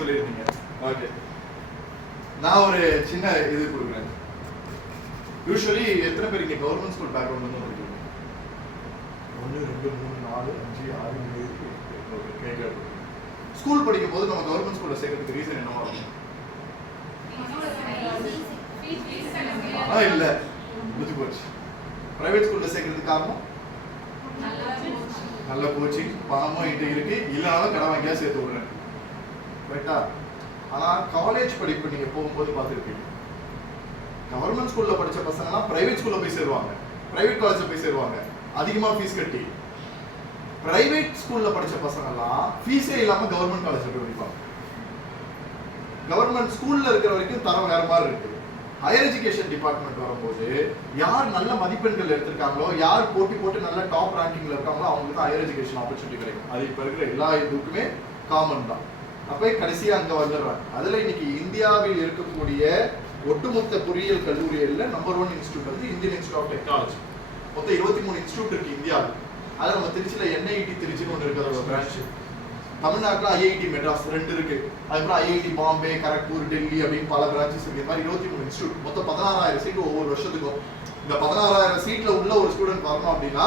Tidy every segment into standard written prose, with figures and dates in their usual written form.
சொல்லியிருந்தீங்க. ஓகே, நான் ஒரு சின்ன இது கொடுக்குறேன். யூஸ்வலி எத்தனை பேர் இங்கே கவர்மெண்ட் ஸ்கூல் பேக்ரவுண்ட் வந்து படிக்கிறீங்க? 1 2 3 4 5 6 7 8. ஸ்கூல் படிக்கும் போது நம்ம கவர்மெண்ட் ஸ்கூல்ல சேர்க்கறதுக்கு ரீசன் என்னவா இருக்கும்? இல்ல, முடிஞ்சு போச்சு. பிரைவேட் ஸ்கூல்ல சேர்க்கறதுக்கு காரணம் நல்ல கோச்சிங், பணமும் இட்டு இருக்கு, இல்லைனாலும் கடன் வாங்கியா சேர்த்து விடுறேன். ரைட்டா? ஆனா காலேஜ் படிப்பு நீங்க போகும்போது பார்த்துருப்பீங்க, கவர்மெண்ட் ஸ்கூல்ல படிச்ச பசங்கலாம் பிரைவேட் ஸ்கூல்ல போய் சேருவாங்க, பிரைவேட் காலேஜ்ல போய் சேருவாங்க அதிகமா ஃபீஸ் கட்டி. பிரைவேட் ஸ்கூல்ல படிச்ச பசங்கலாம் ஃபீஸே இல்லாம கவர்மெண்ட் காலேஜ்ல போய் படிப்பாங்க. கவர்மெண்ட் ஸ்கூல்ல இருக்கிற வரைக்கும் தரம் வேற மாதிரி இருக்கு. ஹையர் எஜுகேஷன் டிபார்ட்மெண்ட் வரும்போது யார் நல்ல மதிப்பெண்கள் எடுத்திருக்காங்களோ, யார் போட்டி போட்டு நல்ல டாப் ரேங்கிங்ல இருக்காங்களோ அவங்களுக்கு தான் ஹையர் எஜுகேஷன் ஆப்பர்ச்சுனிட்டி கிடைக்கும். அது இப்ப இருக்கிற எல்லா இதுக்குமே காமன் தான். அப்ப கடைசியா அங்க வந்துடுறாங்க. அதுல இன்னைக்கு இந்தியாவில் இருக்கக்கூடிய ஒட்டுமொத்த பொறியியல் கல்லூரிகள்ல நம்பர் 1 இன்ஸ்டியூட் வந்து இந்தியன் இன்ஸ்டியூட் ஆஃப் டெக்னாலஜி. மொத்தம் 23 இன்ஸ்டியூட் இருக்கு இந்தியாவில். அதுல நம்ம திருச்சியில NIT திருச்சின்னு ஒன்று இருக்கு, அதோட பிரான்ச். தமிழ்நாட்டில் IIT மெட்ராஸ் 2 இருக்கு. அதுக்கப்புறம் IIT பாம்பே, கரக்பூர், டெல்லி அப்படின்னு பல பிரான்ச்சஸ் இருக்கு. இந்த மாதிரி 23 இன்ஸ்டியூட், மொத்தம் 16,000 சீட் ஒவ்வொரு வருஷத்துக்கும். இந்த 16,000 சீட்ல உள்ள ஒரு ஸ்டூடெண்ட் வரணும் அப்படின்னா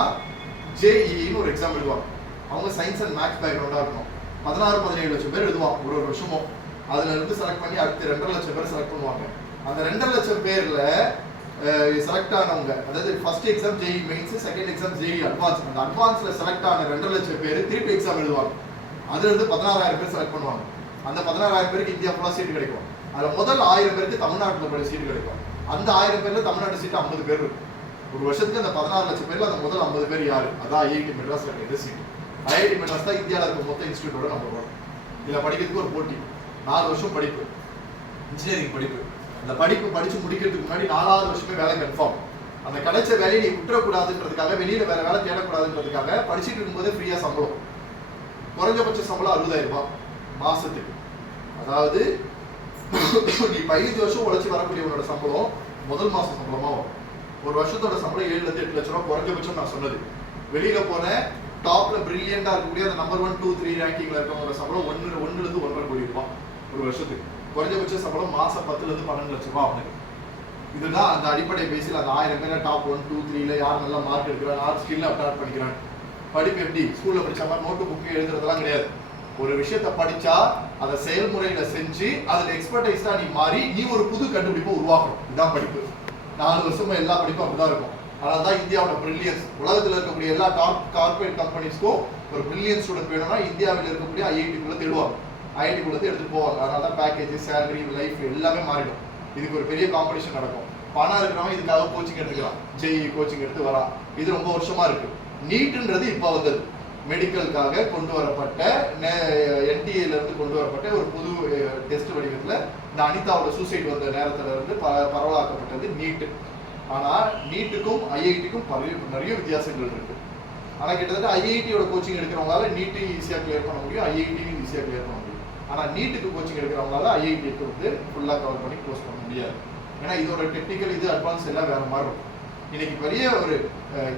JEEன்னு ஒரு எக்ஸாம் எழுதுவாங்க. அவங்க சயின்ஸ் அண்ட் மேத்ஸ் பேக்ரவுண்டா இருக்கணும். 16-17 லட்சம் பேர் எழுதுவாங்க ஒரு வருஷமும். அதுல இருந்து செலக்ட் பண்ணி அடுத்து 2.5 லட்சம் பேர் செலக்ட் பண்ணுவாங்க. அந்த 2.5 லட்சம் பேர்ல செலக்ட் ஆனவங்க, அதாவது first exam JEE mains, second exam JEE advance. அந்த அட்வான்ஸ்ல செலக்ட் ஆன 2.5 லட்சம் பேர் திருப்பி எக்ஸாம் எழுதுவாங்க. அதுல இருந்து 16,000 பேர் செலக்ட் பண்ணுவாங்க. அந்த 16,000 பேருக்கு இந்தியா ஃபுல்லா சீட் கிடைக்கும். அதுல முதல் 1000 பேருக்கு தமிழ்நாட்டில் போய் சீட் கிடைக்கும். அந்த 1000 பேர்ல தமிழ்நாட்டு சீட் 50 பேர் இருக்கும். ஒரு வருஷத்துக்கு அந்த 16 லட்சம் பேர்ல அந்த முதல் 50 பேர் யாரு? அதான் IIT மெட்ராஸ்ல இருக்க சீட். IIT மெட்ராஸ் தான் இந்தியாவில் இருக்க மொத்த இன்ஸ்டியூட்டோட நம்பர் 1. இதுல படிக்கிறதுக்கு ஒரு போட்டி, 4 வருஷம் படிப்பு, இன்ஜினியரிங் படிப்பு. அந்த படிப்பு படிச்சு முடிக்கிறதுக்கு முன்னாடி 4வது வருஷமே வேலை கன்ஃபார்ம். அந்த கிடைச்ச வேலையை நீ விட்டுறக்கூடாதுன்றதுக்காக, வெளியில வேற வேலை தேடக்கூடாதுன்றதுக்காக படிச்சுட்டு இருக்கும்போதே ஃப்ரீயா சம்பளம். குறைஞ்சபட்ச சம்பளம் 60,000 ரூபாய் மாசத்துக்கு. அதாவது நீ 15 வருஷம் உழைச்சி வரக்கூடியவனோட சம்பளம் முதல் மாசம் சம்பளமா வரும். ஒரு வருஷத்தோட சம்பளம் 7 லட்சம் 8 லட்சம் ரூபாய் குறைஞ்சபட்சம். நான் சொன்னது வெளியில போன டாப்ல பிரில்லியண்டா இருக்கக்கூடிய அந்த நம்பர் 1, 2, 3 ரேங்கிங்ல இருக்கவங்களோட சம்பளம் 1 to 1.5 கோடி ரூபாய் ஒரு வருஷத்துக்கு. குறைஞ்சபட்ச சம்பளம் மாசம் 10 to 12 லட்சம் ரூபாய் அவனுக்கு. இதுதான் அந்த அடிப்படை பேசில் அந்த 1000 பேர் டாப் 1, 2, 3ல யார் நல்லா மார்க் எடுக்கிறான், யார் ஸ்கில் அப்டேட் பண்ணிக்கிறான். படிப்பு எப்படி ஸ்கூல்ல படிச்ச மாதிரி நோட்டு புக்கு எழுதுறதெல்லாம் கிடையாது. ஒரு விஷயத்த படிச்சா அதை செயல்முறையில செஞ்சு அதுல எக்ஸ்பர்டைஸ்டா நீ மாறி நீ ஒரு புது கண்டுபிடிப்பை உருவாக்கணும். இதுதான் படிப்பு. 4 வருஷமா எல்லா படிப்பும் அப்படிதான் இருக்கும். அதனால தான் இந்தியாவோட பிரில்லியன்ஸ், உலகத்தில் இருக்கக்கூடிய எல்லா டாப் கார்பரேட் கம்பெனிஸ்க்கும் ஒரு பிரில்லியன்ஸ் ஸ்டூடெண்ட் வேணும்னா இந்தியாவில் இருக்கக்கூடிய IIT-குள்ள தேடுவாங்க. IIT-குள்ள எடுத்துட்டு போவாங்க. அதனால தான் பேக்கேஜ், சேலரி, லைஃப் எல்லாமே மாறிடும். இதுக்கு ஒரு பெரிய காம்படிஷன் நடக்கும். பணம் இருக்கிறவங்க இதுக்காக கோச்சிங் எடுத்துக்கலாம், JEE கோச்சிங் எடுத்து வரா. இது ரொம்ப வருஷமா இருக்கு. நீட்ன்றது இப்போ வந்தது. மெடிக்கலுக்காக கொண்டு வரப்பட்ட NTA-ல இருந்து கொண்டு வரப்பட்ட ஒரு புது டெஸ்ட் வடிவத்தில் இந்த அனிதாவோட சூசைட் வந்த நேரத்துல இருந்து பரவலாக்கப்பட்டது நீட். ஆனா நீட்டுக்கும் IIT-க்கும் நிறைய வித்தியாசங்கள் இருக்கு. ஆனா கிட்டத்தட்ட IIT-யோட கோச்சிங் எடுக்கிறவங்களால நீட்டு ஈஸியா கிளியர் பண்ண முடியும், IIT-யும் ஈஸியா கிளியர் பண்ண முடியும். ஆனா நீட்டுக்கு கோச்சிங் எடுக்கிறவங்களால IIT-க்கு வந்து ஃபுல்லா கவர் பண்ணி க்ளோஸ் பண்ண முடியாது. ஏன்னா இதோட டெக்னிக்கல் இது அட்வான்ஸ் எல்லாம் வேற மாதிரி இருக்கும். இன்னைக்கு பெரிய ஒரு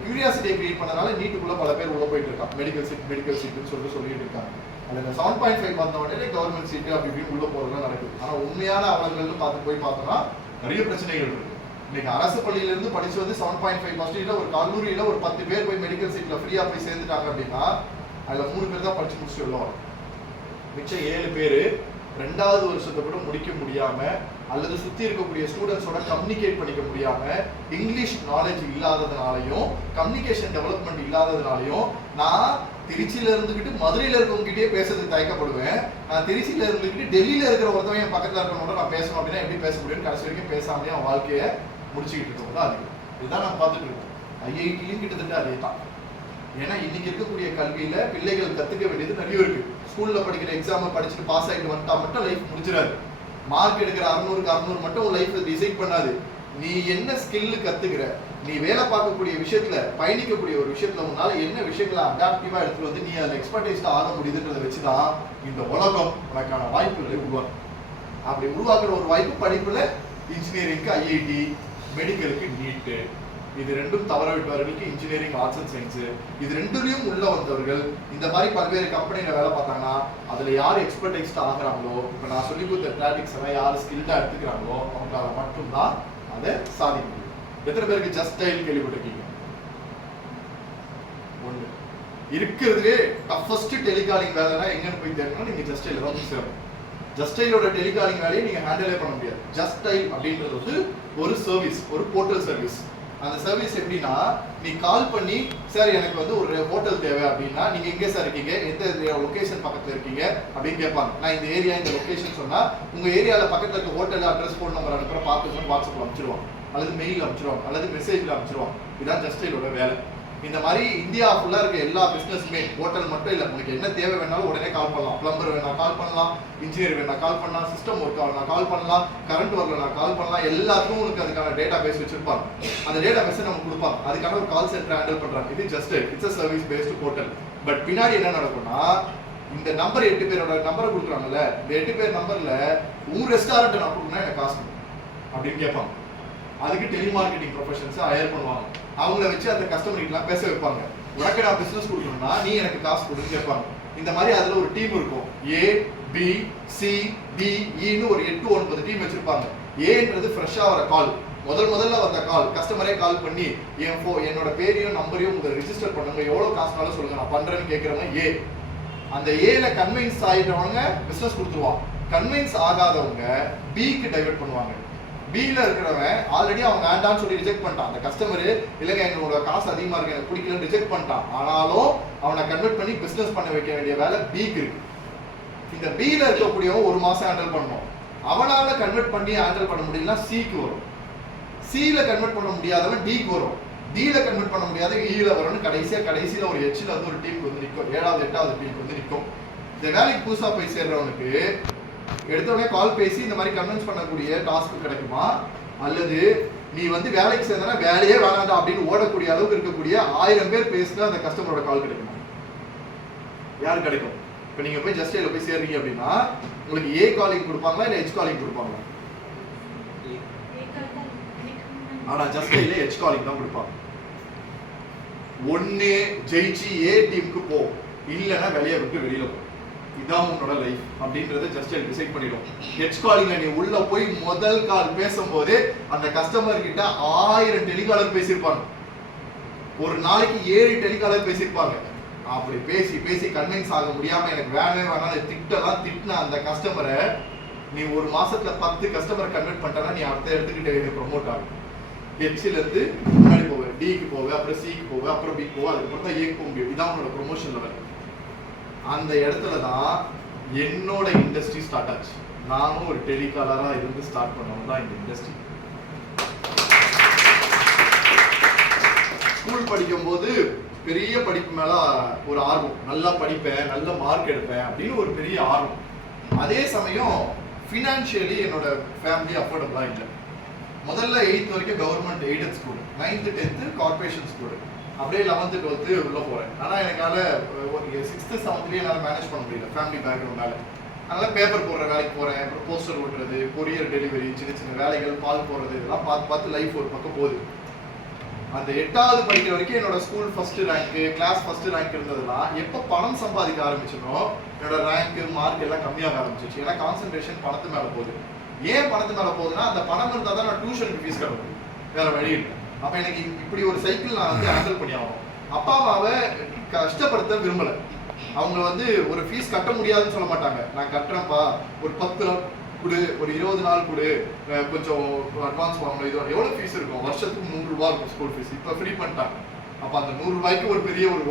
கியூரியாசிட்டியை கிரியேட் பண்ணனால நீட்டுக்குள்ள பல பேர் உள்ள போயிட்டு இருக்காங்க. மெடிக்கல் சீட்டுன்னு சொல்லிட்டு இருக்காங்க. அதுல 7.5 பார்த்த உடனே கவர்மெண்ட் சீட்டு அப்படி இப்படின்னு உள்ள போறதுலாம் நடக்குது. ஆனா உண்மையான அவலங்கள்னு போய் பார்த்தோம்னா நிறைய பிரச்சனைகள் இருக்கு. இன்னைக்கு அரசு பள்ளியில இருந்து படிச்சு வந்து 7.5% ஒரு கல்லூரியில ஒரு 10 பேர் போய் மெடிக்கல் சீட்ல ஃப்ரீயா போய் சேர்ந்துட்டாங்க அப்படின்னா அதுல 3 பேர் தான் படிச்சு முடிச்சுட்டு உள்ள வரும். மிச்சம் 7 பேர் 2வது வருஷத்தை கூட முடிக்க முடியாம அல்லது சுத்தி இருக்கக்கூடிய ஸ்டூடெண்ட்ஸோட கம்யூனிகேட் பண்ணிக்க முடியாம, இங்கிலீஷ் நாலேஜ் இல்லாததுனாலையும் கம்யூனிகேஷன் டெவலப்மெண்ட் இல்லாததுனாலையும் நான் திருச்சியில இருந்துகிட்டு மதுரையில இருக்கவங்ககிட்டயே பேசுறதுக்கு தயக்கப்படுவேன். நான் திருச்சியில இருந்துகிட்டு டெல்லியில இருக்கிற ஒருத்தவங்க என் பக்கத்துல இருக்கிறவங்க நான் பேசணும் அப்படின்னா எப்படி பேச முடியும்னு கடைசி வரைக்கும் பேசாமலே அவன் வாழ்க்கையை முடிச்சுக்கிட்டு இருக்கவங்க தான் அதிகம். இதுதான் நான் பார்த்துட்டு இருக்கோம். IIT-லையும் கிட்டத்தட்ட அதே தான். ஏன்னா இன்னைக்கு இருக்கக்கூடிய கல்வியில பிள்ளைகள் கத்துக்க வேண்டியது நிறைய இருக்கு. ஸ்கூல்ல படிக்கிற எக்ஸாம் படிச்சுட்டு பாஸ் ஆகிட்டு வந்துட்டா மட்டும் லைஃப் முடிச்சிடாது. மார்க் எடுக்கிற 600க்கு 600 மட்டும் உன் லைஃப் டிசைட் பண்ணாது. நீ என்ன ஸ்கில் கத்துக்கிற, நீ வேலை பார்க்கக்கூடிய விஷயத்துல, பயணிக்கக்கூடிய ஒரு விஷயத்துல உன்னால என்ன விஷயங்களை அடாப்டிவா எடுத்துட்டு வந்து நீ அதில் எக்ஸ்பர்டைஸ்டா ஆக முடியுதுன்றதை வச்சுதான் இந்த உலகம் உனக்கான வாய்ப்புகளை உருவாக்கும். அப்படி உருவாக்குற ஒரு வாய்ப்பு படிப்புல இன்ஜினியரிங்க்கு IIT, மெடிக்கலுக்கு நீட்டு, இது ரெண்டும் தவற விட்டவர்களுக்கு இன்ஜினியரிங், ஆர்ட்ஸ் அண்ட் சயின்ஸ், இது ரெண்டுலயும் உள்ள வந்தவர்கள் இந்த மாதிரி பல்வேறு கம்பெனில வேலை பார்த்தாங்கன்னா அதுல யார் எக்ஸ்பர்டைஸ்ட் ஆகுறாங்களோ, இப்ப நான் சொல்லி கொடுத்த டாக்டிக்ஸ் எல்லாம் யார் ஸ்கில்டா எடுத்துக்கிறாங்களோ அவங்களால மட்டும்தான் அதை சாதிக்க முடியும். எத்தனை பேருக்கு ஜஸ்ட் டைல் கேள்விப்பட்டிருக்கீங்க? ஒண்ணு இருக்கிறதுலே டஃபஸ்ட் டெலிகாலிங் வேலைனா எங்கன்னு போய் தேடணும், நீங்க ஜஸ்ட் டைல் தான் சேரணும். ஜஸ்ட் டைலோட டெலிகாலிங் வேலையை நீங்க ஹேண்டிலே பண்ண முடியாது. ஜஸ்ட் டைல் அப்படின்றது வந்து ஒரு சர்வீஸ், ஒரு போர்ட்டல் சர்வீஸ். அந்த சர்வீஸ் எப்படின்னா, நீ கால் பண்ணி சார் எனக்கு வந்து ஒரு ஹோட்டல் தேவை அப்படின்னா நீங்க எங்கே சார் இருக்கீங்க, எந்த லொகேஷன் பக்கத்துல இருக்கீங்க அப்படின்னு கேட்பாங்க. நான் இந்த ஏரியா இந்த லொகேஷன் சொன்னா உங்க ஏரியால பக்கத்துல இருக்க ஹோட்டல் அட்ரஸ், ஃபோன் நம்பர் அனுப்புற பார்த்து வாட்ஸ்அப்ல அனுப்பிச்சிருவாங்க, அல்லது மெயில் அனுப்பிச்சிருவாங்க, அல்லது மெசேஜ்ல அனுப்பிச்சிருவாங்க. இதான் ஜஸ்ட் டைலோட வேலை. இந்த மாதிரி இந்தியா ஃபுல்லா இருக்க எல்லா பிசினஸ்மே, ஹோட்டல் மட்டும் இல்லை, உங்களுக்கு என்ன தேவை வேணாலும் உடனே கால் பண்ணலாம். பிளம்பர் வேணா கால் பண்ணலாம், இன்ஜினியர் வேணா கால் பண்ணலாம், சிஸ்டம் ஒர்க் ஆகலாம் கால் பண்ணலாம், கரண்ட் ஒர்க்ல கால் பண்ணலாம். எல்லாத்துக்கும் உங்களுக்கு அதுக்கான டேட்டா பேஸ் வச்சிருப்பாங்க. அந்த டேட்டா பேஸை நமக்கு கொடுப்பாங்க. அதுக்கான ஒரு கால் சென்டர் ஹேண்டில் பண்றாங்க. இது just it's a service based portal. But பின்னாடி என்ன நடக்கும்னா, இந்த நம்பர் 8 பேரோட நம்பரை கொடுக்குறாங்கல்ல, இந்த 8 பேர் நம்பர்ல உன் ரெஸ்டாரண்ட் நான் கொடுக்கணும் எனக்கு காசு அப்படின்னு கேட்பாங்க. அதுக்கு டெலிமார்க்கெட்டிங் ப்ரொஃபஷன்ஸ் ஹையர் பண்ணுவாங்க. அவங்கள வச்சு அந்த கஸ்டமர் கிட்ட பேச வைப்பாங்க. உனக்கு நான் பிசினஸ் கொடுக்கணும்னா நீ எனக்கு காசு கொடுன்னு கேட்பாங்க. இந்த மாதிரி அதுல ஒரு டீம் இருக்கும். ஏ, பி, சி, டி, இன்னு ஒரு 8-9 டீம் வச்சிருப்பாங்க. ஏன்றது ஃப்ரெஷ்ஷா வர கால், முதல்ல வந்த கால், கஸ்டமரே கால் பண்ணி என்னோட பேரையும் நம்பரையும் உங்க ரெஜிஸ்டர் பண்ணுங்க, எவ்வளவு காசுனாலும் சொல்லுங்க நான் பண்றேன்னு கேட்கறவங்க ஏ. அந்த ஏல கன்வின்ஸ் ஆயிட்டவங்க பிசினஸ் கொடுத்துருவாங்க. கன்வின்ஸ் ஆகாதவங்க பிக்கு டைவர்ட் பண்ணுவாங்க. பில இருக்கிறவன் ஆல்ரெடி அவங்க வேண்டான்னு சொல்லி ரிஜெக்ட் பண்ணிட்டான். அந்த கஸ்டமர் இல்லைங்க என்னோட காசு அதிகமா இருக்கு எனக்கு பிடிக்கலன்னு ரிஜெக்ட் பண்ணிட்டான். ஆனாலும் அவனை கன்வெர்ட் பண்ணி பிசினஸ் பண்ண வைக்க வேண்டிய வேலை பிக்கு இருக்கு. இந்த பில இருக்கக்கூடியவன் ஒரு மாசம் ஹேண்டில் பண்ணணும். அவனால கன்வெர்ட் பண்ணி ஹேண்டில் பண்ண முடியலன்னா சிக்கு வரும். சில கன்வெர்ட் பண்ண முடியாதவன் டிக்கு வரும். டில கன்வெர்ட் பண்ண முடியாத ஈல வரும்னு கடைசியில ஒரு எச்சில் வந்து ஒரு டீமுக்கு வந்து நிற்கும். 7வது 8வது டீமுக்கு வந்து நிற்கும். இந்த வேலைக்கு புதுசா போய் சேர்றவனுக்கு எடுத்தவனே கால் பேசி இந்த மாதிரி கன்வின்ஸ் பண்ணக்கூடிய டாஸ்க் கிடைக்குமா, அல்லது நீ வந்து வேலைக்கு சேர்ந்தனா வேலையே வேணாண்டா அப்படின்னு ஓடக்கூடிய அளவுக்கு இருக்கக்கூடிய 1000 பேர் பேசினா அந்த கஸ்டமரோட கால் கிடைக்குமா? யாரு கிடைக்கும்? இப்போ நீங்க போய் ஜஸ்ட் டைல போய் சேர்றீங்க அப்படின்னா உங்களுக்கு ஏ காலிங் கொடுப்பாங்களா இல்ல ஹெச் காலிங் கொடுப்பாங்களா? ஆனா ஜஸ்ட் டைல ஹெச் காலிங் தான் கொடுப்பாங்க. ஒண்ணு ஜெயிச்சு ஏ டீமுக்கு போ, இல்லைன்னா வெளியே விட்டு வெளியில போ, இதான் உன்னோட லைஃப் அப்படின்றத ஜஸ்ட் டிசைட் பண்ணிடும். ஹெச் காலிங்ல நீ உள்ள போய் முதல் கால் பேசும்போது அந்த கஸ்டமர் கிட்ட 1000 டெலிகாலர் பேசியிருப்பாங்க. ஒரு நாளைக்கு 7 டெலிகாலர் பேசியிருப்பாங்க. அப்படி பேசி பேசி கன்வின்ஸ் ஆக முடியாம எனக்கு வேணவே வேணாம் திட்டின அந்த கஸ்டமரை நீ ஒரு மாசத்துல 10 கஸ்டமர் கன்வெர்ட் பண்ணிட்டா நீ அடுத்த இடத்துக்கு ப்ரொமோட் ஆகும். ஹெச்ல இருந்து முன்னாடி போவ, டிக்கு போவ, அப்புறம் சிக்கு போவ, அப்புறம் பிக்கு போவ, அதுக்கப்புறம் தான் ஏக்கு போக முடியும். இதான் உன்னோட ப்ரொமோஷன் லெவல். அந்த இடத்துல தான் என்னோட இண்டஸ்ட்ரி ஸ்டார்ட் ஆச்சு. நானும் ஒரு டெலிகாலரா இருந்து ஸ்டார்ட் பண்ணவும் தான் இந்த இண்டஸ்ட்ரி. ஸ்கூல் படிக்கும் போது பெரிய படிப்பு மேல ஒரு ஆர்வம், நல்லா படிப்பேன், நல்ல மார்க் எடுப்பேன் அப்படின்னு ஒரு பெரிய ஆர்வம். அதே சமயம் ஃபினான்ஷியலி என்னோட ஃபேமிலி அஃபோர்டபுளா இல்லை. முதல்ல 8th வரைக்கும் government aided school, 9th 10th corporation school, அப்படியே 11th 12th உள்ள போறேன். ஆனா எனக்கால 6th 7th என்னால மேனேஜ் பண்ண முடியல ஃபேமிலி பேக்ரவுண்டால. அதனால பேப்பர் போடுற வேலைக்கு போறேன், அப்புறம் போஸ்டர் ஓட்டுறது, கொரியர் டெலிவரி, சின்ன சின்ன வேலைகள், பால் போடுறது, இதெல்லாம் பார்த்து லைஃப் ஒரு பக்கம் போகுது. அந்த 8வது படிக்கிற வரைக்கும் என்னோட school first rank, class first rank இருந்ததுன்னா எப்ப பணம் சம்பாதிக்க ஆரம்பிச்சனோ என்னோட ரேங்க் மார்க் எல்லாம் கம்மியாக ஆரம்பிச்சிச்சு. ஏன்னா கான்சென்ட்ரேஷன் பணத்து மேல போகுது. ஏன் பணத்து மேல போகுதுன்னா அந்த பணம் இருந்தால் தான் நான் டியூஷனுக்கு ஃபீஸ் கட்ட முடியும், வேற வழி இல்லை. அப்ப எனக்கு இப்படி ஒரு சைக்கிள் நான் வந்து ஹேண்டில் பண்ணி ஆகணும். அப்பா அம்மாவை கஷ்டப்படுத்த விரும்பல. அவங்க வந்து ஒரு ஃபீஸ் கட்ட முடியாதுன்னு சொல்ல மாட்டாங்க. நான் கட்டுறேன்ப்பா, ஒரு 10 நாள் கொடு, ஒரு 20 நாள் கொடு, கொஞ்சம் அட்வான்ஸ் வாங்கணும். இது எவ்வளவு ஃபீஸ் இருக்கும்? வருஷத்துக்கு 100 ரூபாய் இருக்கும் ஸ்கூல் ஃபீஸ். இப்ப ஃப்ரீ பண்ணிட்டாங்க. அப்ப அந்த 100 ரூபாய்க்கு ஒரு பெரிய ஒரு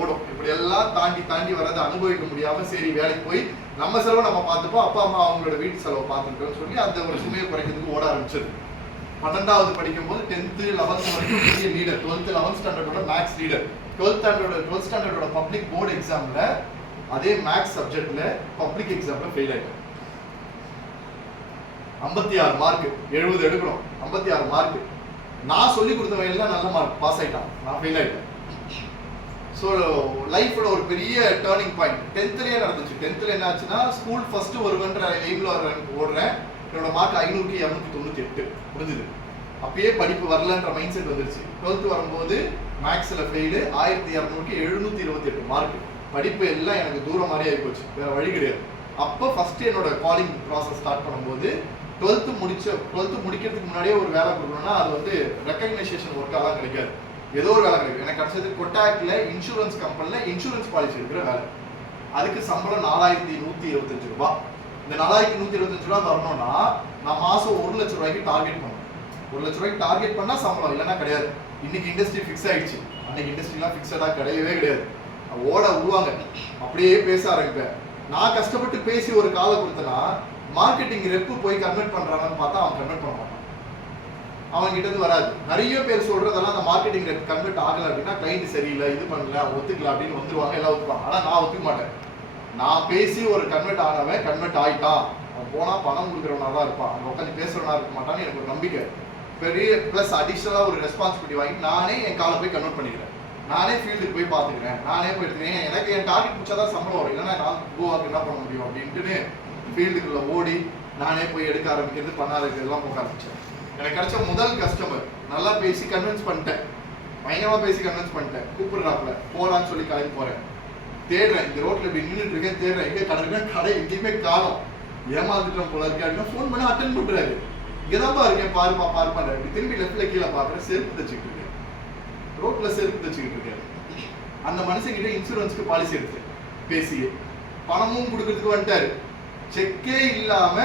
ஓடும். இப்படி எல்லாம் தாண்டி வரதை அனுபவிக்க முடியாம சரி வேலைக்கு போய் நம்ம செலவை நம்ம பார்த்துப்போம், அப்பா அம்மா அவங்களோட வீட்டு செலவை பார்த்துக்கிட்டோம்னு சொல்லி அந்த ஒரு சுமையை குறைக்கிறதுக்கு ஓட ஆரம்பிச்சது. 12வது படிக்கும் போது 10th 11th வரைக்கும் பெரிய லீடர், 12th 11th ஸ்டாண்டர்டோட மேக்ஸ் லீடர். 12th ஸ்டாண்டர்டோட பப்ளிக் போர்டு எக்ஸாம்ல அதே மேக்ஸ் சப்ஜெக்ட்ல பப்ளிக் எக்ஸாம்ல ஃபெயில் ஆயிட்டேன். 56 மார்க், 70 எடுக்கணும், 56 மார்க். நான் சொல்லி கொடுத்தவங்க எல்லாம் நல்ல மார்க் பாஸ் ஆயிட்டான், நான் ஃபெயில் ஆயிட்டேன். ஸோ லைஃப்ல ஒரு பெரிய டேர்னிங் பாயிண்ட் 10thலயே நடந்துச்சு. 10thல என்ன ஆச்சுன்னா ஸ்கூல் ஃபர்ஸ்ட் வருவன்ற எய்ம்ல ஓடுறேன். என்னோட மார்க் 500க்கு 298 முடிஞ்சது. அப்பயே படிப்பு வரலன்ற மைண்ட் செட் வந்துருச்சு. 12th வரும்போது மேக்ஸ்ல ஃபெயிலு, 1200க்கு 728 மார்க். படிப்பு எல்லாம் எனக்கு தூரம் மாதிரி ஆகி போச்சு, வேற வழி கிடையாது. அப்போ ஃபர்ஸ்ட் என்னோட காலிங் ப்ராசஸ் ஸ்டார்ட் பண்ணும்போது 12th முடிக்கிறதுக்கு முன்னாடியே ஒரு வேலை கொடுக்கணும்னா அது வந்து ரெக்கக்னைசேஷன் ஒர்க்காலாம் கிடைக்காது, ஏதோ ஒரு வேலை கிடைக்கும். எனக்கு கிடைச்சது கொட்டாக்ல இன்சூரன்ஸ் கம்பெனில இன்சூரன்ஸ் பாலிசி எடுக்கிற வேலை. அதுக்கு சம்பளம் 4125 ரூபாய். இந்த 4125 ரூபாய் வரணும்னா நான் மாசம் 1 லட்சம் ரூபாய்க்கு டார்கெட் பண்ணணும். 1 லட்சம் ரூபாய்க்கு டார்கெட் பண்ணா சம்பளம், இல்லைன்னா கிடையாது. இன்னைக்கு இண்டஸ்ட்ரி ஃபிக்ஸ் ஆயிடுச்சு, அன்னைக்கு இண்டஸ்ட்ரிலாம் ஃபிக்ஸடா கிடையவே கிடையாது. ஓட விடுவாங்க, அப்படியே பேச ஆரம்பிப்பேன். நான் கஷ்டப்பட்டு பேசி ஒரு காலை கொடுத்தனா மார்க்கெட்டிங் ரெப்பு போய் கன்வெர்ட் பண்றாங்கன்னு பார்த்தா அவன் கன்வெர்ட் பண்ண மாட்டான், அவன் கிட்ட இருந்து வராது. நிறைய பேர் சொல்றதெல்லாம் அந்த மார்க்கெட்டிங் ரெப் கன்வெர்ட் ஆகல அப்படின்னா கிளைண்ட் சரியில்லை, இது பண்ணல, ஒத்துக்கல அப்படின்னு வந்துருவாங்க, எல்லாம் ஒத்துப்பாங்க. ஆனா நான் ஒத்துக்க மாட்டேன். நான் பேசி ஒரு கன்வெர்ட் ஆனவன் கன்வெர்ட் ஆயிட்டான், அவன் போனா பணம் கொடுக்குறவனா தான் இருப்பான், அங்க உட்காந்து பேசுறவனா இருக்க மாட்டான்னு எனக்கு ஒரு நம்பிக்கை. பெரிய பிளஸ் அடிஷனலா ஒரு ரெஸ்பான்சிபிலிட்டி வாங்கி நானே என் காலை போய் கன்வெர்ட் பண்ணிக்கிறேன், நானே ஃபீல்டுக்கு போய் பார்த்துக்கிறேன், நானே போய் எடுத்துக்கிறேன். எனக்கு என் டார்கெட் முடிச்சாதான் சம்பளம் வரும், இல்லைன்னா நான் கோவாக்கு என்ன பண்ண முடியும் அப்படின்ட்டு ஃபீல்டுக்குள்ள ஓடி நானே போய் எடுக்க ஆரம்பிக்கிறது, பண்ண ஆரம்பிக்கிறதுலாம் போக ஆரம்பிச்சேன். எனக்கு கிடைச்ச முதல் கஸ்டமர் நல்லா பேசி கன்வின்ஸ் பண்ணிட்டேன், பயங்கரமா பேசி கன்வின்ஸ் பண்ணிட்டேன். கூப்பிடுறாப்புல போறான்னு சொல்லி கிளம்பி போறேன். தேடுறேன், இந்த ரோட்ல இப்படி நின்றுட்டு இருக்கேன், தேடுறேன் எங்க கடை எங்கேயுமே காணோம், ஏமாந்துட்டோம் போல இருக்கு அப்படின்னா ஃபோன் பண்ணி அட்டன் பண்றாரு. இங்கதான்ப்பா இருக்கேன், பாருப்பா. இப்படி திரும்பி லெஃப்ட்ல கீழே பாக்குறேன், செருப்பு தச்சுக்கிட்டு இருக்கேன், ரோட்ல செருப்பு தச்சுக்கிட்டு இருக்கேன். அந்த மனுஷங்கிட்ட இன்சூரன்ஸ்க்கு பாலிசி எடுத்து பேசி பணமும் கொடுக்கறதுக்கு வந்துட்டாரு. செக்கே இல்லாம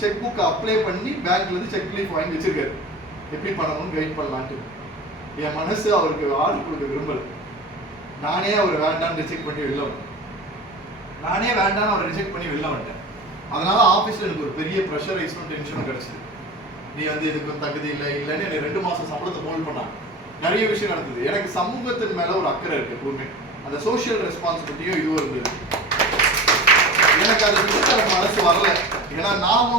செக் புக் அப்ளை பண்ணி பேங்க்ல இருந்து செக் லீஃப் வாங்கி வச்சிருக்காரு, எப்படி பண்ணணும்னு கைட் பண்ணலான்ட்டு. என் மனசு அவருக்கு ஆர்டர் கொடுக்க விரும்பல. நானே அவர் வேண்டான்னு ரிஜெக்ட் பண்ணி வெளில வந்துட்டேன். அதனால ஆபீஸ்ல எனக்கு ஒரு பெரிய ப்ரெஷரைஸும் டென்ஷனும் கிடைச்சது. நீ வந்து இதுக்கு தகுதி இல்லைன்னு எனக்கு 2 மாசம் சம்பளத்தை ஹோல்ட் பண்ணாங்க. நிறைய விஷயம் நடந்தது. எனக்கு சமூகத்தின் மேல ஒரு அக்கறை இருக்கு எப்பவுமே, அந்த சோசியல் ரெஸ்பான்சிபிலிட்டியும் இதுவும் இருந்தது. எனக்கு அது எனக்கு மனசு வரல. ஏன்னா நாம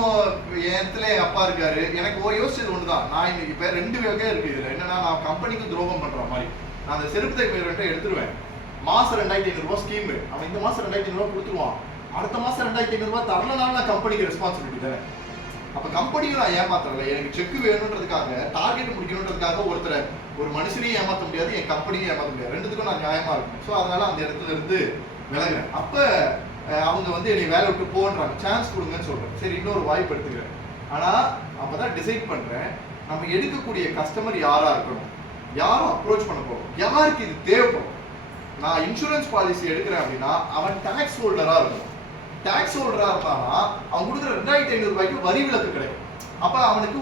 என் இடத்துல என் அப்பா இருக்காரு, எனக்கு யோசிச்சது ஒண்ணுதான். நான் இன்னைக்கு இப்ப 2 வகை இருக்கு இதுல. என்னன்னா நான் கம்பெனிக்கு துரோகம் பண்ற மாதிரி நான் அந்த செருப்பு தைக்கிறவன்ட்ட எடுத்துருவேன். மாசம் 2500 ரூபாய் ஸ்கீம், அவன் இந்த மாசம் 2500 ரூபாய் கொடுத்துருவான், அடுத்த மாசம் 2500 ரூபாய் தரலனால நான் கம்பெனிக்கு ரெஸ்பான்சிபிலிட்டி தானே. அப்ப கம்பெனியும் நான் ஏமாத்தல, எனக்கு செக் வேணுன்றதுக்காக டார்கெட் முடிக்கணுன்றதுக்காக ஒரு மனுஷனையும் ஏமாத்த முடியாது, என் கம்பெனியும் ஏமாத்த முடியாது, ரெண்டுத்துக்கும் நான் நியாயமா இருக்கும். ஸோ அதனால அந்த இடத்துல இருந்து விலகிறேன். அப்ப அவங்க வந்து என்னை வேலை விட்டு போன்றாங்க, சான்ஸ் கொடுங்கன்னு சொல்றேன். சரி இன்னொரு வாய்ப்பு எடுத்துக்கிறேன். ஆனா அப்பதான் டிசைட் பண்றேன், நம்ம எடுக்கக்கூடிய கஸ்டமர் யாரா இருக்கணும், யாரும் அப்ரோச் பண்ண போறோம், யாருக்கு இது தேவைப்படும். நான் இன்சூரன்ஸ் பாலிசி எடுக்கிறேன் அப்படின்னா அவன் டாக்ஸ் ஹோல்டரா இருக்கும். டாக்ஸ் ஹோல்டரா இருந்தானா அவன் கொடுக்குற 2500 ரூபாய்க்கு வரி விலக்கு கிடைக்கும். அப்ப அவனுக்கு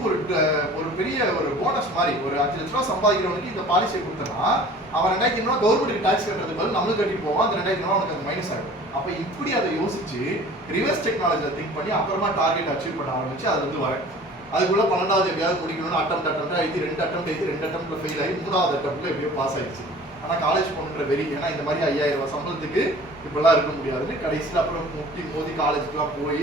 ஒரு பெரிய ஒரு போனஸ் மாதிரி, ஒரு 5 லட்ச ரூபாய் சம்பாதிக்கிறவனுக்கு இந்த பாலிசியை கொடுத்தனா அவன் 2500 ரூபாய் கவர்மெண்ட்டுக்கு டாக்ஸ் கட்டுறதுக்கு பதில் நம்மளுக்கு கட்டி போவான், அந்த 2000 ரூபாய் அவனுக்கு அது மைனஸ் ஆகும். அப்ப இப்படி அதை யோசிச்சு ரிவர்ஸ் டெக்னாலஜியை திங்க் பண்ணி அப்புறமா டார்கெட் அச்சீவ் பண்ண ஆரம்பிச்சு அது வந்து வரேன். அதுக்குள்ள 12வது எப்படியாவது முடிக்கணும்னு அட்டம் எழுதி 2 அட்டம்ப்ட்ல ஃபெயில் ஆகி 3வது அட்டம்ப்ட்ல எப்படியோ பாஸ் ஆயிடுச்சு. ஆனா காலேஜ் போகணுன்ற வெறி, ஏன்னா இந்த மாதிரி 5000 ரூபாய் சம்பளத்துக்கு இப்பெல்லாம் இருக்க முடியாதுன்னு கடைசியில் அப்புறம் முட்டி மோதி காலேஜுக்குலாம் போய்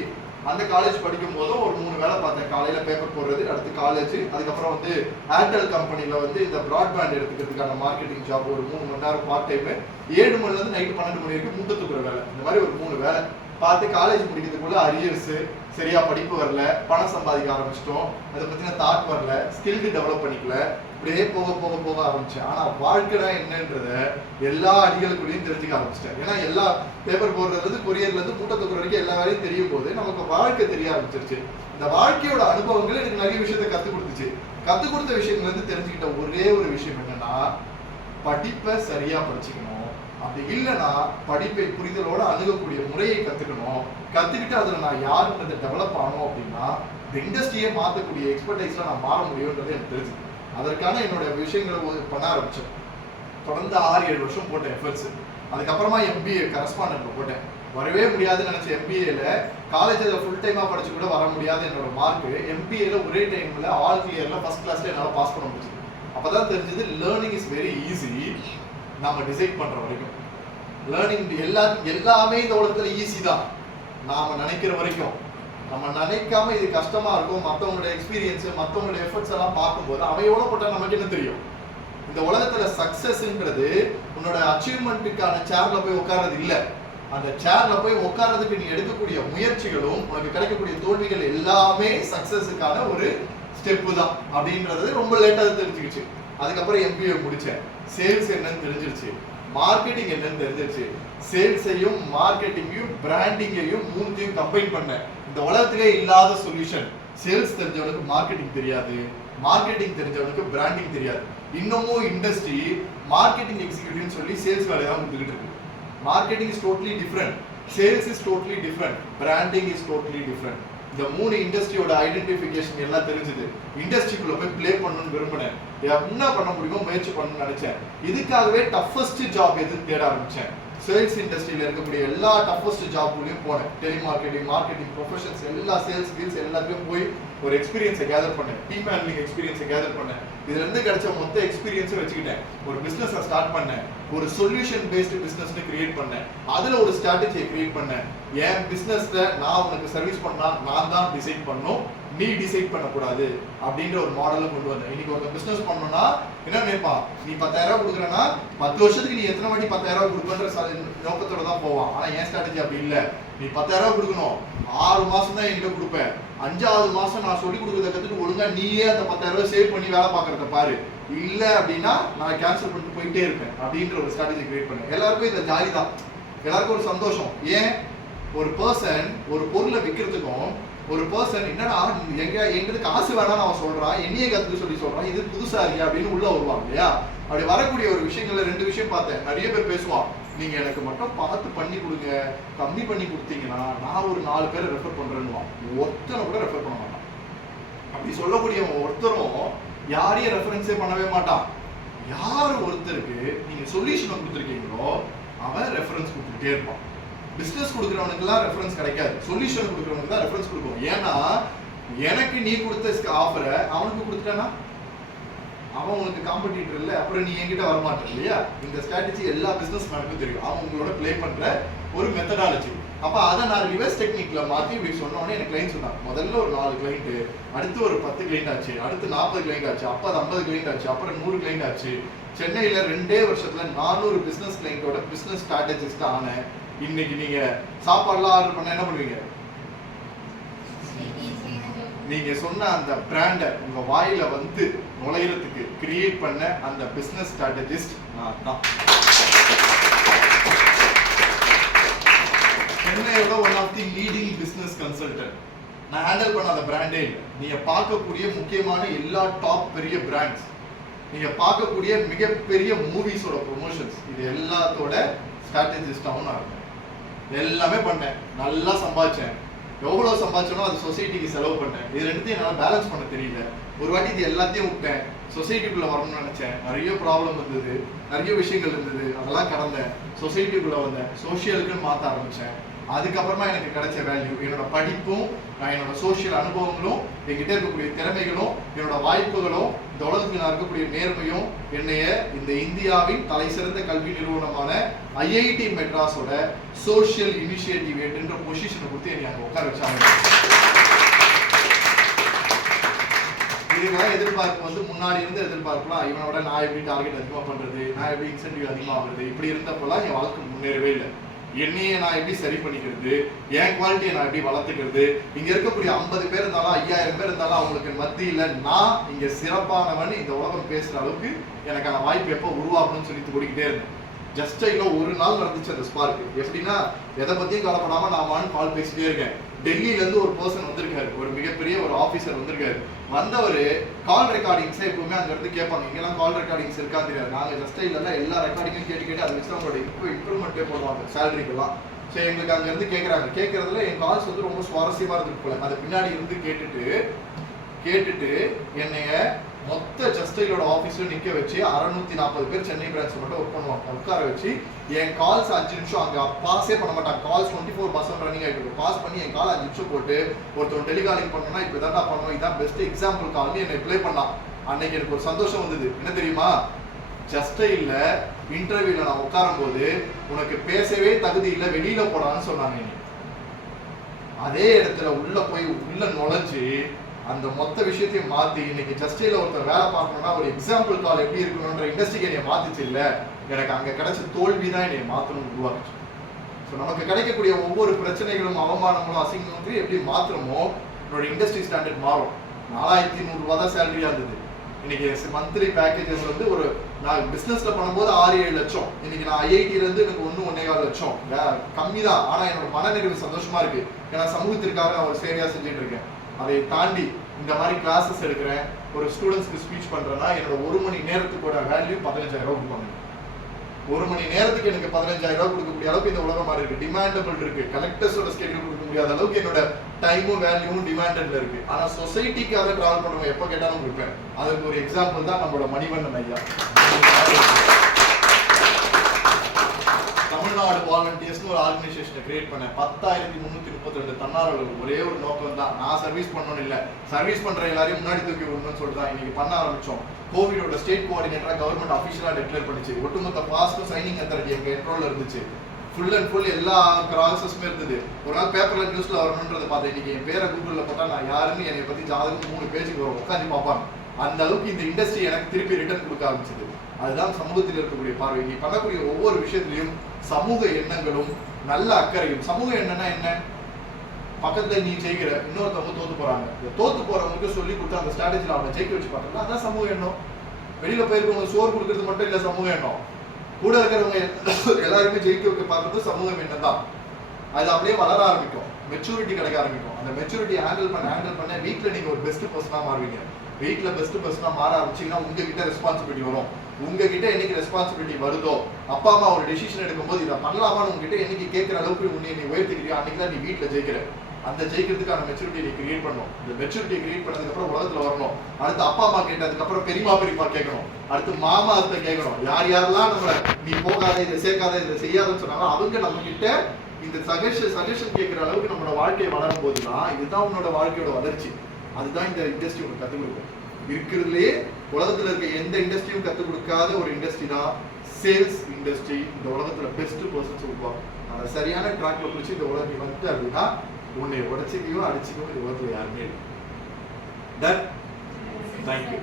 அந்த காலேஜ் படிக்கும் போதும் ஒரு 3 வேலை பார்த்தேன். காலையில பேப்பர் போடுறது, அடுத்து காலேஜ், அதுக்கப்புறம் வந்து ஏர்டெல் கம்பெனில வந்து இந்த பிராட்பேண்ட் எடுத்துக்கிறதுக்கான மார்க்கெட்டிங் ஜாப் ஒரு 3 மணி நேரம் பார்ட் டைம், 7 மணில இருந்து நைட்டு 12 மணி வரைக்கும் மூட்டை தூக்குற வேலை, இந்த மாதிரி ஒரு 3 வேலை பார்த்து காலேஜ் முடிக்கிறதுக்குள்ள அரியர்ஸ், சரியா படிப்பு வரல, பணம் சம்பாதிக்க ஆரம்பிச்சிட்டோம், அதை பத்தின தாட் வரல, ஸ்கில்டு டெவலப் பண்ணிக்கல, இப்படியே போக ஆரம்பிச்சேன். ஆனா வாழ்க்கைனா என்னன்றத எல்லா அடிகளுக்குள்ளேயும் தெரிஞ்சுக்க ஆரம்பிச்சிட்டேன். ஏன்னா எல்லா பேப்பர் போடுறது கொரியர்ல இருந்து மூட்டை தூக்குற வரைக்கும் எல்லா வேலையும் தெரியும் போது நமக்கு வாழ்க்கை தெரிய ஆரம்பிச்சிருச்சு. இந்த வாழ்க்கையோட அனுபவங்கள் எனக்கு நிறைய விஷயத்த கத்துக் கொடுத்துச்சு. கத்துக் கொடுத்த விஷயங்கள்ல இருந்து தெரிஞ்சுக்கிட்ட ஒரே ஒரு விஷயம் என்னன்னா, படிப்பை சரியா படிச்சுக்கணும், அப்படி இல்லைன்னா படிப்பை புரிதலோட அணுகக்கூடிய முறையை கத்துக்கிட்டு அதுல நான் யாருன்றதை டெவலப் ஆனோம் அப்படின்னா இந்த இண்டஸ்ட்ரியை மாற்றக்கூடிய எக்ஸ்பர்டைஸ்ல நான் மாற முடியும்ன்றது எனக்கு தெரிஞ்சு அதற்கான என்னோட விஷயங்களை பண்ண ஆரம்பிச்சேன். தொடர்ந்து 6-7 வருஷம் போட்டேன் எஃபர்ட்ஸ். அதுக்கப்புறமா MBA கரஸ்பாண்டன்ட்ல போட்டேன். வரவே முடியாதுன்னு நினைச்ச MBAல காலேஜில் ஃபுல் டைமா படிச்சு கூட வர முடியாது என்னோட மார்க். MBAல ஒரே டைம்ல ஆல் கிளியர்ல ஃபர்ஸ்ட் கிளாஸ்ல என்னால பாஸ் பண்ண முடிஞ்சது. அப்பதான் தெரிஞ்சது லேர்னிங் இஸ் வெரி ஈஸி. நாம டிசைட் பண்ற வரைக்கும் லேர்னிங் எல்லாமே இந்த உலகத்துல ஈஸி தான் நாம நினைக்கிற வரைக்கும். நம்ம நினைக்காம இது கஷ்டமா இருக்கும், மற்றவங்களோட எக்ஸ்பீரியன்ஸ் மற்றவங்களோட எஃபர்ட்ஸ் எல்லாம் பார்க்கும்போது அவன் எவ்வளவு போட்டா நமக்கு என்ன தெரியும். இந்த உலகத்துல சக்சஸ்ன்றது உன்னோட அச்சீவ்மெண்ட்டுக்கான சேர்ல போய் உட்கார்றது இல்லை, அந்த சேர்ல போய் உட்கார்றதுக்கு நீ எடுக்கக்கூடிய முயற்சிகளும் உனக்கு கிடைக்கக்கூடிய தோல்விகள் எல்லாமே சக்சஸுக்கான ஒரு ஸ்டெப்பு தான் அப்படின்றது ரொம்ப லேட்டாக தெரிஞ்சுக்கிச்சு. அதுக்கப்புறம் MBA முடிச்சேன். சேல்ஸ் என்னன்னு தெரிஞ்சிருச்சு, மார்க்கெட்டிங் என்னன்னு தெரிஞ்சிருச்சு. சேல்ஸையும் மார்க்கெட்டிங்கையும் பிராண்டிங்கையும் மூணுத்தையும் கம்பைன் பண்ணேன். இந்த உலகத்திலே இல்லாத சொல்யூஷன். சேல்ஸ் தெரிஞ்சவனுக்கு மார்க்கெட்டிங் தெரியாது, மார்க்கெட்டிங் தெரிஞ்சவனுக்கு பிராண்டிங் தெரியாது. இன்னமும் இண்டஸ்ட்ரி மார்க்கெட்டிங் எக்ஸிக்யூட்டிவ்னு சொல்லி சேல்ஸ் வேலையை தான் கொடுத்துக்கிட்டு இருக்கு. Marketing is totally different, sales is totally different, branding is totally different. இந்த மூணு இண்டஸ்ட்ரியோட ஐடென்டிஃபிகேஷன் எல்லாம் தெரிஞ்சது. இண்டஸ்ட்ரிக்குள்ள போய் ப்ளே பண்ணணும்னு விரும்பினேன். என்ன பண்ண முடியுமோ முயற்சி பண்ணணும்னு நினைச்சேன். இதுக்காகவே டஃபஸ்ட் ஜாப் எதுன்னு தேட ஆரம்பிச்சேன். சேல்ஸ் இண்டஸ்ட்ரியில இருக்கக்கூடிய எல்லா டஃபஸ்ட் ஜாப்லையும் போனேன். டெலிமார்க்கெட்டிங், மார்க்கெட்டிங் ப்ரொஃபஷன்ஸ், எல்லா சேல்ஸ் ஸ்கில்ஸ் எல்லாத்தையும் போய் ஒரு எக்ஸ்பீரியன்ஸை கேதர் பண்ணேன். டீம் ஹேண்ட்லிங் எக்ஸ்பீரியன்ஸை கேதர் பண்ணேன். இதுல இருந்து கிடைச்ச மொத்த எக்ஸ்பீரியன்ஸை வச்சுக்கிட்டேன். ஒரு பிசினஸை ஸ்டார்ட் பண்ணேன். ஒரு சொல்யூஷன் பேஸ்டு பிசினஸ் கிரியேட் பண்ணேன். அதுல ஒரு ஸ்ட்ராட்டஜியை கிரியேட் பண்ணேன். என் பிசினஸ்ல நான் உனக்கு சர்வீஸ் பண்ணா நான் தான் டிசைட் பண்ணணும், நீ டிசைட் பண்ணக்கூடாது அப்படின்ற ஒரு மாடலை கொண்டு வந்தேன். இன்னைக்கு ஒரு பிசினஸ் பண்ணணும்னா என்ன நினைப்பா, நீ 10,000 கொடுக்குறேன்னா 10 வருஷத்துக்கு நீ எத்தனை வாட்டி 10,000 கொடுப்பன்ற நோக்கத்தோட தான் போவான். ஆனா என் ஸ்ட்ராட்டஜி அப்படி இல்லை. நீ 10,000 கொடுக்கணும், 6 மாசம் தான் என்கிட்ட கொடுப்பேன். 5வது மாசம் நான் சொல்லி கொடுக்கறத கத்துட்டு ஒழுங்கா நீயே அந்த 10,000 சேவ் பண்ணி வேலை பார்க்கறத பாரு. இல்ல அப்படின்னா நான் கேன்சல் பண்ணிட்டு போயிட்டே இருப்பேன் அப்படின்ற ஒரு ஸ்ட்ராட்டஜி கிரியேட் பண்ணேன். எல்லாருக்கும் இந்த ஜாலி தான், எல்லாருக்கும் ஒரு சந்தோஷம். ஏன் ஒரு பர்சன் ஒரு பொருளை விற்கிறதுக்கும் ஒரு பர்சன் என்னடா எங்களுக்கு காசு வேணாம்னு அவன் சொல்றான், என்னையே கத்துக்க சொல்லி சொல்றான், இது புதுசா இல்லையா அப்படின்னு உள்ள வருவாங்க இல்லையா. அப்படி வரக்கூடிய ஒரு விஷயங்கள்ல 2 விஷயம் பார்த்தேன். நிறைய பேர் பேசுவான், நீங்க எனக்கு மட்டும் பார்த்து பண்ணி கொடுங்க, கம்மி பண்ணி கொடுத்தீங்கன்னா நான் ஒரு 4 பேரை ரெஃபர் பண்றேன்னுவான். ஒருத்தனை கூட ரெஃபர் பண்ண மாட்டான். அப்படி சொல்லக்கூடிய ஒருத்தரும் யாரையும் ரெஃபரன்ஸே பண்ணவே மாட்டான். யார் ஒருத்தருக்கு நீங்க சொல்யூஷனை கொடுத்துருக்கீங்களோ அவன் ரெஃபரன்ஸ் கொடுத்துட்டே இருப்பான். பிசினஸ் கொடுக்குறவனுக்குலாம் ரெஃபரன்ஸ் கிடைக்காது, சொல்யூஷன் கொடுக்குறவனுக்கு தான் ரெஃபரன்ஸ் கொடுக்கும். ஏன்னா எனக்கு நீ கொடுத்த ஆஃபரை அவனுக்கு கொடுத்துட்டானா அவன் உனக்கு காம்படிட்டர் இல்லை, அப்புறம் நீ என்கிட்ட வரமாட்டேன் இல்லையா. இந்த ஸ்ட்ராட்டஜி எல்லா பிசினஸ் மேனுக்கும் தெரியும். அவன் உங்களோட ப்ளே பண்ற ஒரு மெத்தடாலஜி. அப்ப அதை நான் ரிவர்ஸ் டெக்னிக்ல மாத்தி இப்படி சொன்னோடனே எனக்கு கிளைண்ட் சொன்னாங்க. முதல்ல ஒரு 4 கிளைண்ட், அடுத்து ஒரு 10 கிளைண்ட் ஆச்சு, அடுத்து 40 கிளைண்ட் ஆச்சு, அப்ப 50 கிளைண்ட் ஆச்சு, அப்புறம் 100 கிளைண்ட் ஆச்சு. சென்னையில 2 வருஷத்துல 400 பிசினஸ் கிளைண்டோட பிசினஸ் ஸ்ட்ராட்டஜிஸ்ட் ஆனேன். இன்னைக்கு நீங்க சாப்பாடுலாம் ஆர்டர் பண்ண என்ன பண்ணுவீங்க? நீங்க சொன்ன அந்த பிராண்டை உங்க வாயில வந்து நுழையிறதுக்கு கிரியேட் பண்ண அந்த பிசினஸ் ஸ்ட்ராட்டஜிஸ்ட் நான் தான். சென்னையோட one of the leading business consultant. நான் ஹேண்டில் பண்ண அந்த பிராண்டே இல்லை. நீங்க பார்க்கக்கூடிய முக்கியமான எல்லா டாப் பெரிய பிராண்ட்ஸ், நீங்க பார்க்கக்கூடிய மிகப்பெரிய மூவிஸோட ப்ரொமோஷன்ஸ், இது எல்லாத்தோட ஸ்ட்ராட்டஜிஸ்டாகவும் நான் இருக்கேன். எல்லாமே பண்ணேன், நல்லா சம்பாதிச்சேன். எவ்வளவு சம்பாதிச்சனோ அது சொசைட்டிக்கு செலவு பண்ணேன். இது ரெண்டுத்தையும் என்னால் பேலன்ஸ் பண்ண தெரியல. ஒரு வாட்டி இது எல்லாத்தையும் விட்டேன், சொசைட்டிக்குள்ள வரணும்னு நினைச்சேன். நிறைய ப்ராப்ளம் இருந்தது, நிறைய விஷயங்கள் இருந்தது, அதெல்லாம் கடந்தேன். சொசைட்டிக்குள்ள வந்தேன், சோஷியலுக்குன்னு மாற்ற ஆரம்பிச்சேன். அதுக்கப்புறமா எனக்கு கிடைச்ச வேல்யூ என்னோட படிப்பும், நான் என்னோட சோஷியல் அனுபவங்களும், என்கிட்ட இருக்கக்கூடிய திறமைகளும், என்னோட வாய்ப்புகளும், இந்த உலகத்துக்கு நான் இருக்கக்கூடிய நேர்மையும் என்னைய இந்த இந்தியாவின் தலை சிறந்த கல்வி நிறுவனமான IIT மெட்ராஸோட சோஷியல் இனிஷியேட்டிவ் என்ற பொசிஷனை கொடுத்து என்னை அங்கே உட்கார வச்சாங்க. இதுக்கெல்லாம் எதிர்பார்ப்பு வந்து முன்னாடி இருந்த எதிர்பார்ப்புலாம் இவனோட நான் எப்படி டார்கெட் அதிகமாக பண்றது, நான் எப்படி இன்சென்டிவ் அதிகமாக ஆகுறது, இப்படி இருந்தப்பெல்லாம் என் வாழ்க்கை முன்னேறவே இல்லை. என்னையே நான் எப்படி சரி பண்ணிக்கிறது, என் குவாலிட்டியை நான் எப்படி வளர்த்துக்கிறது, இங்க இருக்கக்கூடிய 50 பேர் இருந்தாலும் 5000 பேர் இருந்தாலும் அவங்களுக்கு மத்தியில நான் இங்க சிறப்பானவன் இந்த உலகம் பேசுற அளவுக்கு எனக்கான வாய்ப்பு எப்போ உருவாகணும்னு சொல்லி ஓடிக்கிட்டே இருந்தேன். ஜஸ்ட் ஒரு நாள் நடந்துச்சு அந்த ஸ்பார்க். எப்படின்னா எதை பத்தியும் கவலைப்படாம நான் கால் பேசிட்டே இருக்கேன். டெல்லியில இருந்து ஒரு பர்சன் வந்திருக்காரு, ஒரு மிகப்பெரிய ஒரு ஆபீசர் வந்திருக்காரு. வந்தவர் கால் ரெக்கார்டிங்ஸ் எப்பவுமே அங்க இருந்து கேட்பாங்க, இங்கெல்லாம் கால் ரெக்கார்டிங்ஸ் இருக்கான்னு தெரியாது. நாங்க ஜஸ்ட் எல்லா ரெக்கார்டிங்கும் கேட்டு அதை வச்சு அவங்களோட இம்ப்ரூவ்மெண்ட்டே போடுவாங்க சேலரிக்கெல்லாம். சரி, எங்களுக்கு அங்க இருந்து கேட்கறதுல என் கால்ஸ் வந்து ரொம்ப சுவாரஸ்யமா இருந்துருக்கு போல. அதை பின்னாடி இருந்து கேட்டுட்டு என்னைய மொத்த ஜஸ்டைலோட ஆஃபீஸ்ல நிக்க வச்சு 640 பேர் சென்னை பிரான்ச் மட்டும் ஒர்க் பண்ணுவாங்க. உட்கார வச்சு என் கால்ஸ் 5 நிமிஷம் அங்க பாஸே பண்ண மாட்டாங்க. கால்ஸ் 24% ரன்னிங் ஆகிட்டு இருக்கும். பாஸ் பண்ணி என் கால் 5 நிமிஷம் போட்டு ஒருத்தர் டெலிகாலிங் பண்ணணும்னா இப்போ இதாண்டா பண்ணணும், இதான் பெஸ்ட் எக்ஸாம்பிள் கால்னு என்னை ப்ளே பண்ணான். அன்னைக்கு எனக்கு ஒரு சந்தோஷம் வந்தது. என்ன தெரியுமா? ஜஸ்டைல இன்டர்வியூல நான் உட்காரும் போது உனக்கு பேசவே தகுதி இல்லை, வெளியில போடான்னு சொன்னாங்க. அதே இடத்துல உள்ள நுழைஞ்சு அந்த மொத்த விஷயத்தையும் மாத்தி இன்னைக்கு ஜஸ்டைல ஒருத்தர் வேலை பார்க்கணும்னா ஒரு எக்ஸாம்பிள் கால் எப்படி இருக்கணும்ன்ற இண்டஸ்ட்ரிக்கு என்னை மாத்திச்சு. இல்ல, எனக்கு அங்க கிடைச்ச தோல்வி தான் என்னை மாத்தணும் உருவாக்குச்சு. ஸோ நமக்கு கிடைக்கக்கூடிய ஒவ்வொரு பிரச்சனைகளும், அவமானங்களும், அசிங்கங்களும் எப்படி மாத்திரமோ என்னோட இண்டஸ்ட்ரி ஸ்டாண்டர்ட் மாறும். 4100 ரூபாய் தான் சேலரியா இருந்தது. இன்னைக்கு மந்த்லி பேக்கேஜஸ் வந்து ஒரு நான் பிசினஸ்ல பண்ணும்போது 6-7 லட்சம். இன்னைக்கு நான் ஐஐடில இருந்து எனக்கு 1-1.25 லட்சம் கம்மி தான். ஆனா என்னோட மனநிறைவு சந்தோஷமா இருக்கு. ஏன்னா சமூகத்திற்காக நான் ஒரு சேவையா செஞ்சுட்டு இருக்கேன். அதை தாண்டி இந்த மாதிரி கிளாஸஸ் எடுக்கிறேன், ஒரு ஸ்டூடெண்ட்ஸ்க்கு ஸ்பீச் பண்றேன்னா என்னோட 1 மணி நேரத்துக்கோட வேல்யூ 15,000 ரூபாய் கொடுப்பாங்க. 1 மணி நேரத்துக்கு எனக்கு 15,000 ரூபாய் கொடுக்கக்கூடிய அளவுக்கு இந்த உலகம் மாதிரி இருக்கு. டிமாண்டபிள் இருக்கு. கலெக்டர்ஸோட ஸ்கெட்யூல் கொடுக்க முடியாத அளவுக்கு என்னோட டைமும் வேல்யூவும் டிமாண்டட்ல இருக்கு. ஆனா சொசைட்டிக்காக டிராவல் பண்ணுவோம், எப்ப கேட்டாலும் கொடுப்பேன். அதுக்கு ஒரு எக்ஸாம்பிள் தான் நம்மளோட மணிவண்ணன் ஐயா. தமிழ்நாடு வாலண்டியர்ஸ்னு ஒரு ஆர்கனைசேஷனை கிரியேட் பண்ணேன். 10,332 தன்னார்வலர்கள். ஒரே ஒரு நோக்கம் தான், நான் சர்வீஸ் பண்ணணும் இல்ல, சர்வீஸ் பண்ற எல்லாரையும் முன்னாடி தூக்கி விடணும்னு சொல்லிட்டு தான் இன்னைக்கு பண்ண ஆரம்பிச்சோம். கோவிடோட ஸ்டேட் கோஆர்டினேட்டரா கவர்மெண்ட் அபிஷியலா டிக்ளேர் பண்ணிச்சு. ஒட்டுமொத்த பாஸ்டும் சைனிங் அத்தாரிட்டி எங்க கண்ட்ரோல்ல இருந்துச்சு. ஃபுல் அண்ட் ஃபுல் எல்லா ப்ராசஸுமே இருந்தது. ஒரு நாள் பேப்பர்ல நியூஸ்ல வரணுன்றதை பார்த்தேன். இன்னைக்கு என் பேரை கூகுள்ல போட்டா நான் யாருன்னு என்னை பத்தி ஜாதகம் 3 பேஜுக்கு வரும், உட்காந்து பார்ப்பாங்க. அந்த அளவுக்கு இந்த இண்டஸ்ட்ரி எனக்கு திருப்பி ரிட்டர்ன் கொடுக்க ஆரம்பிச்சது. அதுதான் சமூகத்தில் இருக்கக்கூடிய பார்வை. நீ பண்ணக்கூடிய ஒவ்வொரு விஷயத்திலையும் சமூக எண்ணங்களும் நல்ல அக்கறையும். சமூக எண்ணம்னா என்ன? பக்கத்துல நீ ஜெயிக்கிற, இன்னொருத்தவங்க தோத்து போறாங்க, தோத்து போறவங்களுக்கு சொல்லி கொடுத்து அந்த ஸ்ட்ராட்டஜில அவனை ஜெயிக்க வச்சு பார்த்தோம்னா அதான் சமூக எண்ணம். வெளியில போயிருக்கவங்க சோறு கொடுக்கறது மட்டும் இல்ல சமூக எண்ணம். கூட இருக்கிறவங்க எல்லாருமே ஜெயிக்க வைக்க பார்க்கறது சமூக எண்ணம் தான். அது அப்படியே வளர ஆரம்பிக்கும், மெச்சூரிட்டி கிடைக்க ஆரம்பிக்கும். அந்த மெச்சூரிட்டி ஹேண்டில் பண்ண வீட்டுல நீங்க ஒரு பெஸ்ட் பர்சனா மாறுவீங்க. வீட்டுல பெஸ்ட் பர்சனா மாற ஆரம்பிச்சீங்கன்னா உங்ககிட்ட ரெஸ்பான்சிபிலிட்டி வரும். உங்ககிட்ட என்னைக்கு ரெஸ்பான்சிபிலிட்டி வருதோ, அப்பா அம்மா ஒரு டெசிஷன் எடுக்கும்போது இதை பண்ணலாமான்னு உங்ககிட்ட என்னைக்கு கேட்கிற அளவுக்கு உன்னை நீ உயர்த்திக்கிறியோ அன்னைக்கு தான் நீ வீட்டுல ஜெயிக்கிற. அந்த ஜெயிக்கிறதுக்கான மெச்சூரிட்டி நீ கிரியேட் பண்ணணும். இந்த மெச்சூரிட்டி கிரியேட் பண்ணதுக்கு அப்புறம் உலகத்துல வரணும். அடுத்து அப்பா அம்மா கேட்டதுக்கு அப்புறம் பெரியப்பா கேட்கணும். அடுத்து மாமா அத்தை கேட்கணும். யாரெல்லாம் நம்மள நீ போகாத, இதை சேர்க்காத, இதை செய்யாதுன்னு சொன்னாலும் அவங்க நம்ம கிட்ட இந்த சஜஷன் கேட்கிற அளவுக்கு நம்மளோட வாழ்க்கை வளரும் போதுதான் இதுதான் உன்னோட வாழ்க்கையோட வளர்ச்சி. அதுதான் இந்த இண்டஸ்ட்ரி உனக்கு கற்றுக் கொடுக்கும். இருக்கிறதுலே உலகத்துல இருக்க எந்த இண்டஸ்ட்ரியும் கற்றுக் கொடுக்காத ஒரு இண்டஸ்ட்ரி தான் சேல்ஸ் இண்டஸ்ட்ரி. இந்த உலகத்துல பெஸ்ட் பர்சன்ஸ் உருவாங்க. அந்த சரியான ட்ராக்ல பிடிச்சி இந்த உலகம் வந்து அப்படின்னா உன்னை உடச்சிக்கையும் அடிச்சுக்கவும் இந்த உலகத்துல யாருமே இல்லை. தேங்க்யூ.